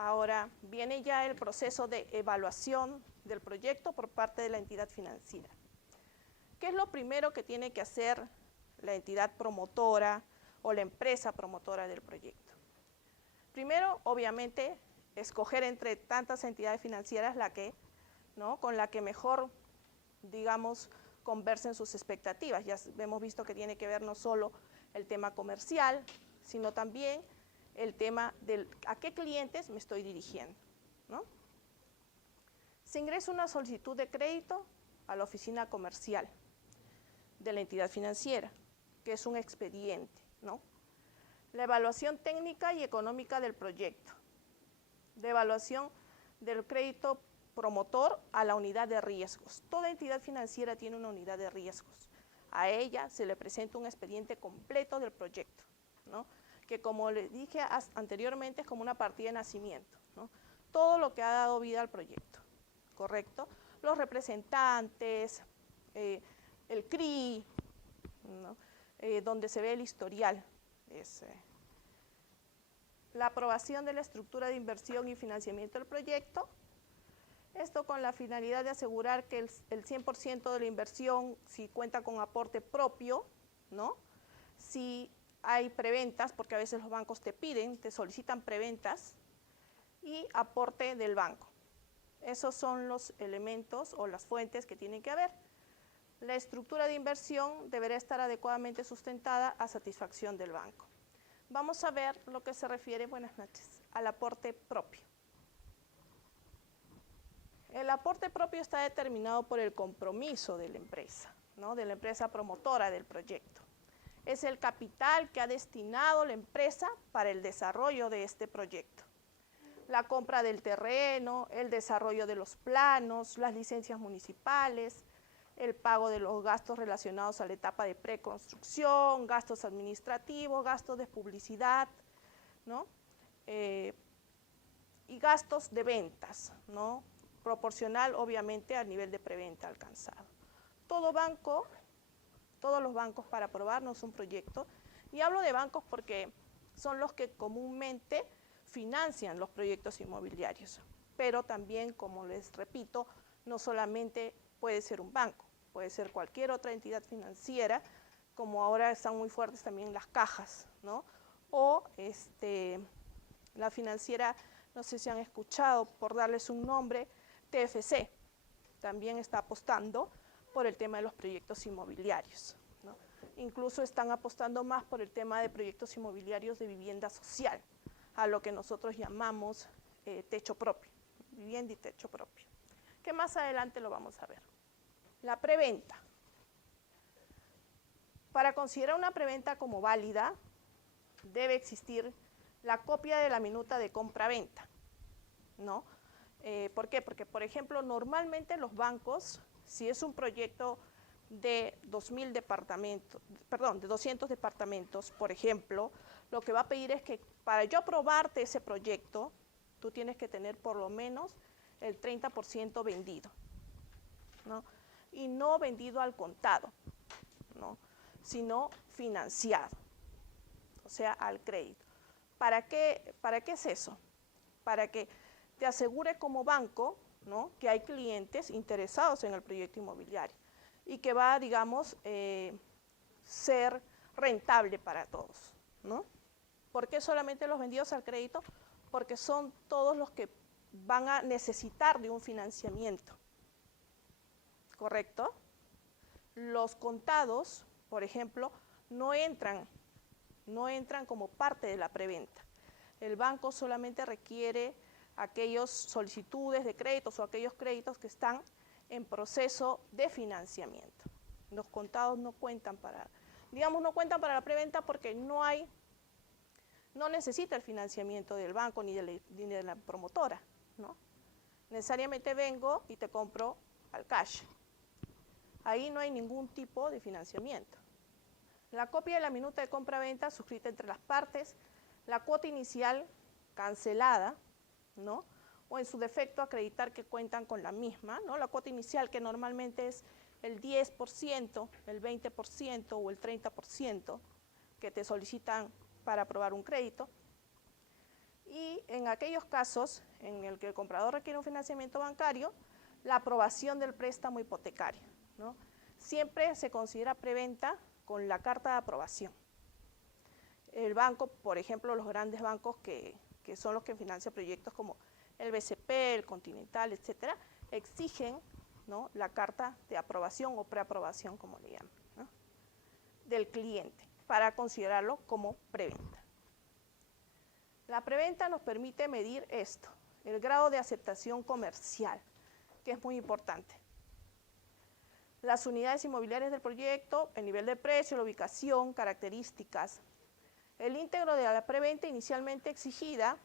Ahora viene ya el proceso de evaluación del proyecto por parte de la entidad financiera. ¿Qué es lo primero que tiene que hacer la entidad promotora o la empresa promotora del proyecto? Primero, obviamente, escoger entre tantas entidades financieras con la que mejor, digamos, conversen sus expectativas. Ya hemos visto que tiene que ver no solo el tema comercial, sino también el tema de a qué clientes me estoy dirigiendo, ¿no? Se ingresa una solicitud de crédito a la oficina comercial de la entidad financiera, que es un expediente, ¿no? La evaluación técnica y económica del proyecto, de evaluación del crédito promotor a la unidad de riesgos. Toda entidad financiera tiene una unidad de riesgos. A ella se le presenta un expediente completo del proyecto, ¿no? Que como les dije anteriormente es como una partida de nacimiento, ¿no? Todo lo que ha dado vida al proyecto, ¿correcto? Los representantes, el CRI, ¿no? Donde se ve el historial. La aprobación de la estructura de inversión y financiamiento del proyecto. Esto con la finalidad de asegurar que el 100% de la inversión, si cuenta con aporte propio, ¿no? Si hay preventas, porque a veces los bancos te solicitan preventas, y aporte del banco. Esos son los elementos o las fuentes que tienen que haber. La estructura de inversión deberá estar adecuadamente sustentada a satisfacción del banco. Vamos a ver lo que se refiere, buenas noches, al aporte propio. El aporte propio está determinado por el compromiso de la empresa, ¿no? De la empresa promotora del proyecto. Es el capital que ha destinado la empresa para el desarrollo de este proyecto. La compra del terreno, el desarrollo de los planos, las licencias municipales, el pago de los gastos relacionados a la etapa de preconstrucción, gastos administrativos, gastos de publicidad, ¿no? Y gastos de ventas, ¿no? Proporcional obviamente al nivel de preventa alcanzado. Todos los bancos para aprobarnos un proyecto, y hablo de bancos porque son los que comúnmente financian los proyectos inmobiliarios, pero también, como les repito, no solamente puede ser un banco, puede ser cualquier otra entidad financiera, como ahora están muy fuertes también las cajas, ¿no? O la financiera, no sé si han escuchado, por darles un nombre, TFC, también está apostando por el tema de los proyectos inmobiliarios, ¿no? Incluso están apostando más por el tema de proyectos inmobiliarios de vivienda social, a lo que nosotros llamamos techo propio, vivienda y techo propio, que más adelante lo vamos a ver. La preventa. Para considerar una preventa como válida, debe existir la copia de la minuta de compra-venta, ¿no? ¿Por qué? Porque, por ejemplo, normalmente los bancos, si es un proyecto de 200 departamentos, por ejemplo, lo que va a pedir es que para yo aprobarte ese proyecto, tú tienes que tener por lo menos el 30% vendido, ¿no? Y no vendido al contado, ¿no? Sino financiado, o sea, al crédito. ¿Para qué es eso? Para que te asegure como banco, ¿no? Que hay clientes interesados en el proyecto inmobiliario y que va, digamos, ser rentable para todos, ¿no? ¿Por qué solamente los vendidos al crédito? Porque son todos los que van a necesitar de un financiamiento, ¿correcto? Los contados, por ejemplo, no entran como parte de la preventa. El banco solamente requiere aquellas solicitudes de créditos o aquellos créditos que están en proceso de financiamiento. Los contados no cuentan para la preventa porque no necesita el financiamiento del banco ni de la promotora, ¿no? Necesariamente vengo y te compro al cash. Ahí no hay ningún tipo de financiamiento. La copia de la minuta de compra-venta suscrita entre las partes, la cuota inicial cancelada, ¿no? O en su defecto acreditar que cuentan con la misma, ¿no? La cuota inicial, que normalmente es el 10%, el 20% o el 30% que te solicitan para aprobar un crédito. Y en aquellos casos en el que el comprador requiere un financiamiento bancario, la aprobación del préstamo hipotecario, ¿no? Siempre se considera preventa con la carta de aprobación. El banco, por ejemplo, los grandes bancos que son los que financian proyectos como el BCP, el Continental, etcétera, exigen, ¿no?, la carta de aprobación o preaprobación, como le llaman, ¿no?, del cliente para considerarlo como preventa. La preventa nos permite medir esto, el grado de aceptación comercial, que es muy importante. Las unidades inmobiliarias del proyecto, el nivel de precio, la ubicación, características. El íntegro de la preventa inicialmente exigida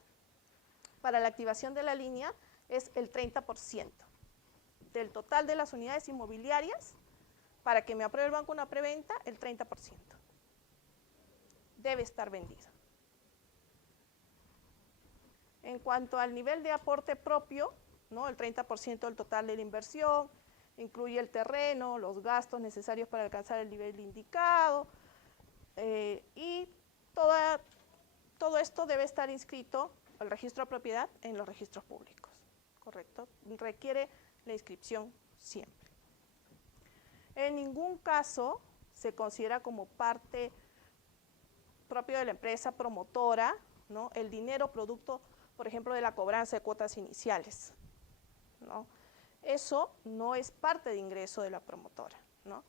para la activación de la línea es el 30% del total de las unidades inmobiliarias. Para que me apruebe el banco una preventa, el 30% debe estar vendido. En cuanto al nivel de aporte propio, ¿no?, el 30% del total de la inversión, incluye el terreno, los gastos necesarios para alcanzar el nivel indicado, y todo esto debe estar inscrito al registro de propiedad en los registros públicos, ¿correcto? Requiere la inscripción siempre. En ningún caso se considera como parte propio de la empresa promotora, ¿no?, el dinero producto, por ejemplo, de la cobranza de cuotas iniciales, ¿no? Eso no es parte de ingreso de la promotora, ¿no?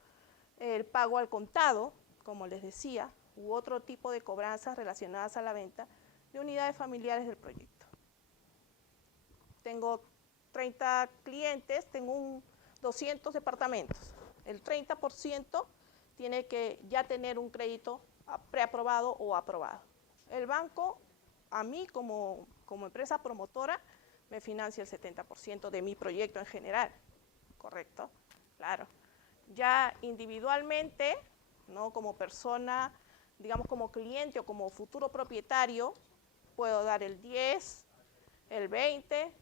El pago al contado, como les decía, u otro tipo de cobranzas relacionadas a la venta de unidades familiares del proyecto. Tengo 30 clientes, tengo 200 departamentos. El 30% tiene que ya tener un crédito preaprobado o aprobado. El banco, a mí como empresa promotora, me financia el 70% de mi proyecto en general, ¿correcto? Claro. Ya individualmente, ¿no?, como persona, digamos como cliente o como futuro propietario, puedo dar el 10, el 20,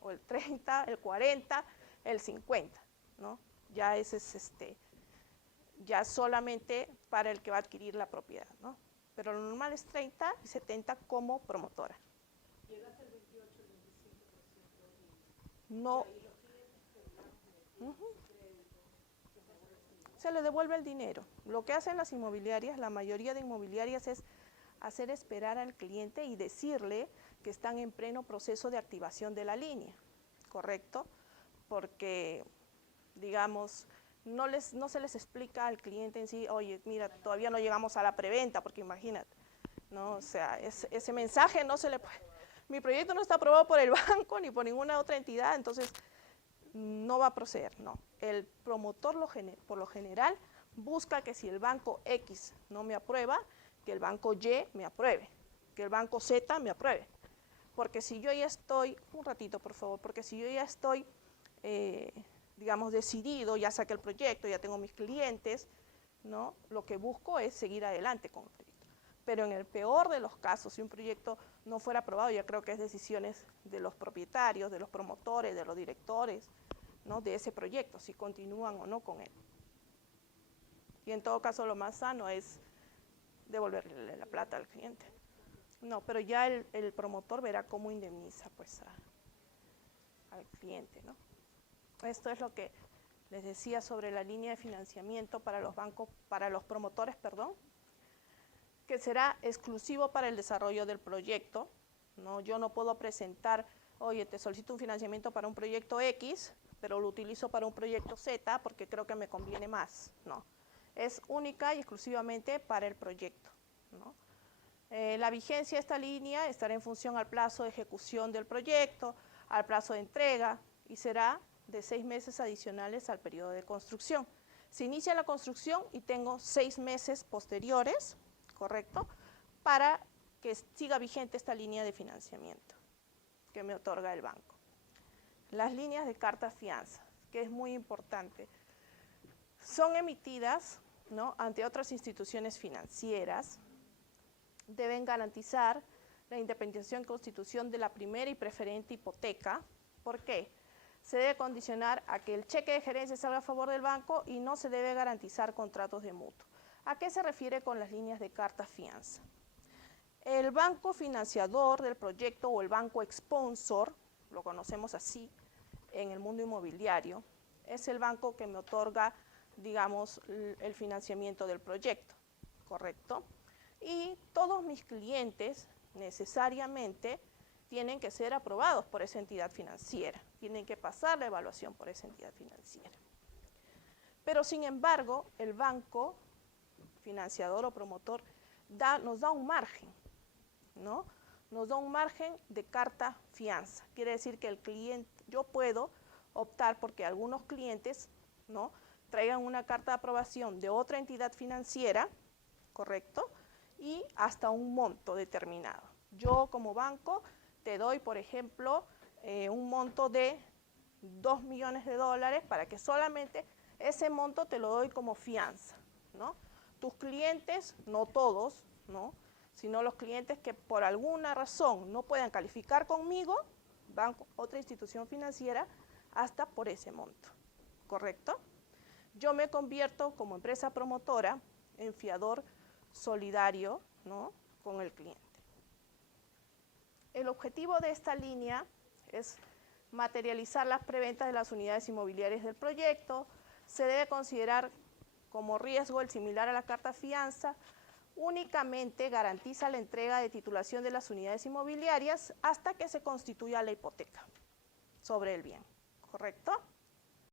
o el 30, el 40, el 50, ¿no? Ya ese es ya solamente para el que va a adquirir la propiedad, ¿no? Pero lo normal es 30 y 70 como promotora. Llegas al 28, el 25%. No. Se le devuelve el dinero. Lo que hacen las inmobiliarias, la mayoría de inmobiliarias, es hacer esperar al cliente y decirle que están en pleno proceso de activación de la línea, ¿correcto? Porque, digamos, no se les explica al cliente en sí, oye, mira, todavía no llegamos a la preventa, porque imagínate, ¿no? O sea, ese mensaje no se le puede. Mi proyecto no está aprobado por el banco ni por ninguna otra entidad, entonces no va a proceder, no. El promotor por lo general busca que si el banco X no me aprueba, que el banco Y me apruebe, que el banco Z me apruebe. Porque si yo ya estoy, un ratito por favor, porque si yo ya estoy, digamos, decidido, ya saqué el proyecto, ya tengo mis clientes, ¿no?, lo que busco es seguir adelante con el proyecto. Pero en el peor de los casos, si un proyecto no fuera aprobado, ya creo que es decisiones de los propietarios, de los promotores, de los directores, ¿no?, de ese proyecto, si continúan o no con él. Y en todo caso lo más sano es devolverle la plata al cliente. No, pero ya el promotor verá cómo indemniza pues al cliente, ¿no? Esto es lo que les decía sobre la línea de financiamiento para los bancos, para los promotores, perdón, que será exclusivo para el desarrollo del proyecto, ¿no? Yo no puedo presentar, oye, te solicito un financiamiento para un proyecto X, pero lo utilizo para un proyecto Z porque creo que me conviene más, no. Es única y exclusivamente para el proyecto, ¿no? La vigencia de esta línea estará en función al plazo de ejecución del proyecto, al plazo de entrega, y será de 6 meses adicionales al periodo de construcción. Se inicia la construcción y tengo 6 meses posteriores, ¿correcto?, para que siga vigente esta línea de financiamiento que me otorga el banco. Las líneas de carta fianza, que es muy importante, son emitidas, ¿no?, ante otras instituciones financieras. Deben garantizar la independencia y constitución de la primera y preferente hipoteca. ¿Por qué? Se debe condicionar a que el cheque de gerencia salga a favor del banco y no se debe garantizar contratos de mutuo. ¿A qué se refiere con las líneas de carta fianza? El banco financiador del proyecto o el banco sponsor, lo conocemos así en el mundo inmobiliario, es el banco que me otorga, digamos, el financiamiento del proyecto, ¿correcto? Y todos mis clientes necesariamente tienen que ser aprobados por esa entidad financiera, tienen que pasar la evaluación por esa entidad financiera. Pero sin embargo, el banco financiador o promotor nos da un margen, ¿no? Nos da un margen de carta fianza. Quiere decir que el cliente, yo puedo optar porque algunos clientes, ¿no?, traigan una carta de aprobación de otra entidad financiera, ¿correcto? Y hasta un monto determinado. Yo como banco te doy, por ejemplo, un monto de $2 millones para que solamente ese monto te lo doy como fianza, ¿no? Tus clientes, no todos, ¿no?, sino los clientes que por alguna razón no puedan calificar conmigo, van con otra institución financiera hasta por ese monto, ¿correcto? Yo me convierto como empresa promotora en fiador solidario, ¿no?, con el cliente. El objetivo de esta línea es materializar las preventas de las unidades inmobiliarias del proyecto. Se debe considerar como riesgo el similar a la carta fianza. Únicamente garantiza la entrega de titulación de las unidades inmobiliarias hasta que se constituya la hipoteca sobre el bien, ¿correcto?